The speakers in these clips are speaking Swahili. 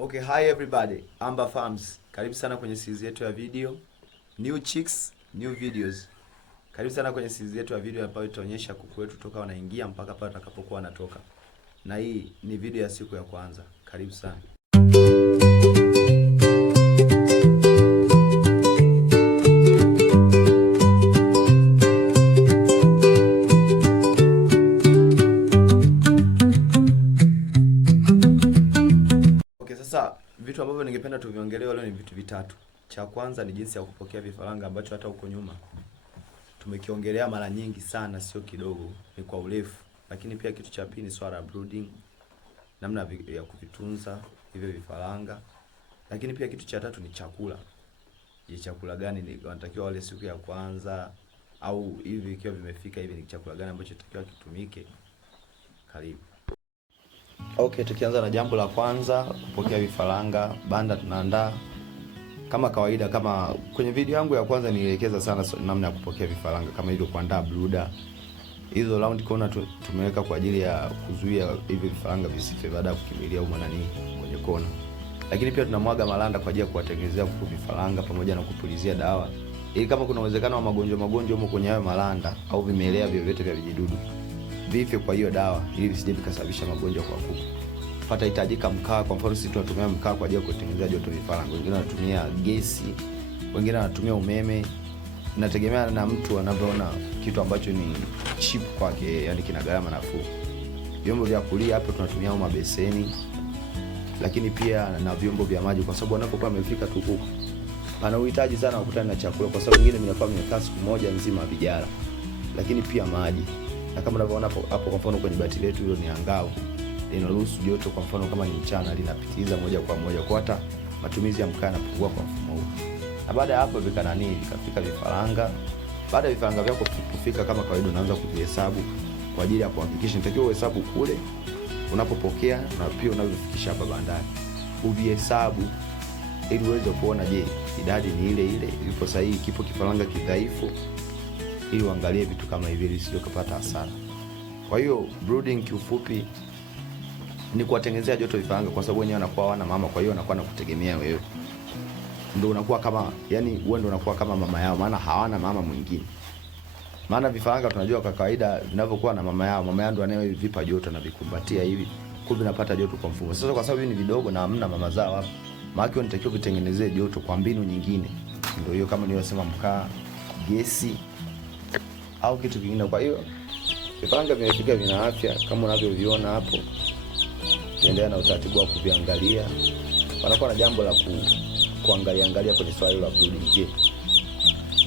Okay, hi everybody. Amba Farms. Karibu sana kwenye series yetu ya video. New chicks, new videos. Karibu sana kwenye series yetu ya video ambayo itaonyesha kuku wetu toka wanaingia mpaka pale atakapokuwa wanatoka. Na hii ni video ya siku ya kwanza. Karibu sana. Sasa vitu ambavyo ningependa tuviongelee leo ni vitu vitatu. Cha kwanza ni jinsi ya kupokea vifaranga ambacho hata huko nyuma tumekiongelea mara nyingi sana, sio kidogo, ni kwa urefu. Lakini pia kitu cha pili ni swala la brooding, namna ya kuvitunza hivyo vifaranga. Lakini pia kitu cha tatu ni chakula. Je, chakula gani ni wanatakiwa wale siku ya kwanza, au hivi ikiwa vimefika hivi ni chakula gani ambacho tunatakiwa kitumike? Karibu. Okay, tukianza na jambo la kwanza, kupokea vifaranga. Banda tunaandaa kama kawaida, kama kwenye video yangu ya kwanza nielekeza sana namna ya kupokea vifaranga, kama hivyo kuandaa brooder. Hizo round corner tumeweka kwa ajili ya kuzuia hivi vifaranga visife baada ya kukimbilia huko nani kwenye kona. Lakini pia tunamwaga malanda kwa ajili ya kuwatengenezea kuku vifaranga pamoja na kupulizia dawa, ili kama kuna uwezekano wa magonjwa huko kwenye hayo malanda au vimelea vyovyote vya vijidudu vife kwa hiyo dawa, ili visije vikasababisha magonjwa kwa kuku. Pata hitajika mkaa. Kwa mfano sisi tunatumia mkaa kwa ajili ya kutengenezea joto vifaranga, wengine wanatumia gesi, wengine wanatumia umeme. Inategemea na mtu anavyoona kitu ambacho ni cheap kwake, yani kina gharama nafuu. Vyombo vya kulia hapo tunatumia mabeseni, lakini pia na vyombo vya maji, kwa sababu wanapokuwa wamefika tu huko pana uhitaji sana kukutana na chakula, kwa sababu wengine mnakuwa mmekaa siku moja nzima vijara. Lakini pia maji, na kama unavyoona hapo kwa mfano kwenye bati letu hilo ni angavu, linaruhusu joto. Kwa mfano kama ni mchana linapitiliza moja kwa moja, kwa hata matumizi ya mkaa yanapungua kwa mfumo huu. Na baada ya hapo vikafika vifaranga. Baada ya vifaranga vyako kufika, kama kawaida unaanza kuvihesabu kwa ajili ya kuhakikisha, nitakiwa uhesabu kule unapopokea na pia unavyofikisha hapa bandani. Uvihesabu ili uweze kuona, je, idadi ni ile ile, ipo sahihi, kipo kifaranga kidhaifu, ili uangalie vitu kama hivi ili sio kupata hasara. Kwa hiyo brooding kiufupi ni kuwatengenezea joto vifaranga, kwa sababu wenyewe wanakuwa hawana mama, kwa hiyo wanakuwa nakutegemea wewe. Ndio unakuwa kama, yani wewe ndio unakuwa kama mama yao, maana hawana mama mwingine. Maana vifaranga tunajua kwa kawaida vinavyokuwa na mama yao ndio anayevipa joto na vikumbatia hivi, kumbe napata joto kwa mfumo. Sasa kwa sababu hivi ni vidogo na hamna mama zao hapo, maana wanatakiwa kutengenezea joto kwa mbinu nyingine. Ndio hiyo, kama niliyosema, mkaa, gesi au kitu kingine. Kwa hiyo vifaranga vimefika, vina afya kama unavyoviona hapo. Endelea na utaratibu wa kuviangalia. Wanakuwa na jambo la kuangalia kwenye swali la brooding. Je,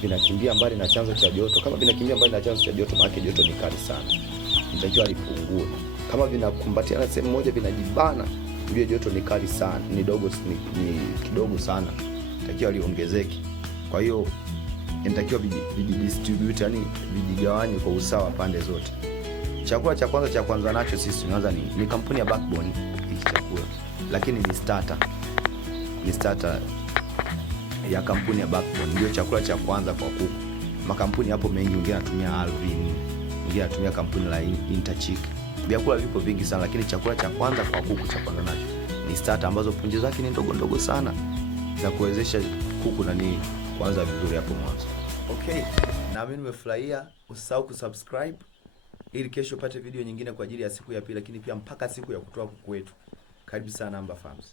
vinakimbia mbali na chanzo cha joto? Kama vinakimbia mbali na chanzo cha joto, maana joto ni kali sana, inatakiwa lipungue. Kama vinakumbatiana sehemu moja, vinajibana, ile joto ni kali sana, ni kidogo sana, inatakiwa liongezeke. Kwa hiyo inatakiwa vidistribute, yani vijigawanye kwa usawa pande zote. Chakula cha kwanza nacho sisi tunaanza ni kampuni ya Backbone hiki chakula, lakini ni starter ya kampuni ya Backbone, ndio chakula cha kwanza kwa kuku. Makampuni hapo mengi, wengine anatumia Alvin, wengine anatumia kampuni la Interchick. Vyakula vipo vingi sana, lakini chakula cha kwanza kwa kuku cha kwanza nacho ni starter, ambazo punje zake ni ndogo sana za kuwezesha kuku kuanza vizuri hapo mwanzo. Okay, na mimi nimefurahia. Usisahau kusubscribe ili kesho upate video nyingine kwa ajili ya siku ya pili, lakini pia mpaka siku ya kutoa kuku wetu. Karibu sana Amba Farms.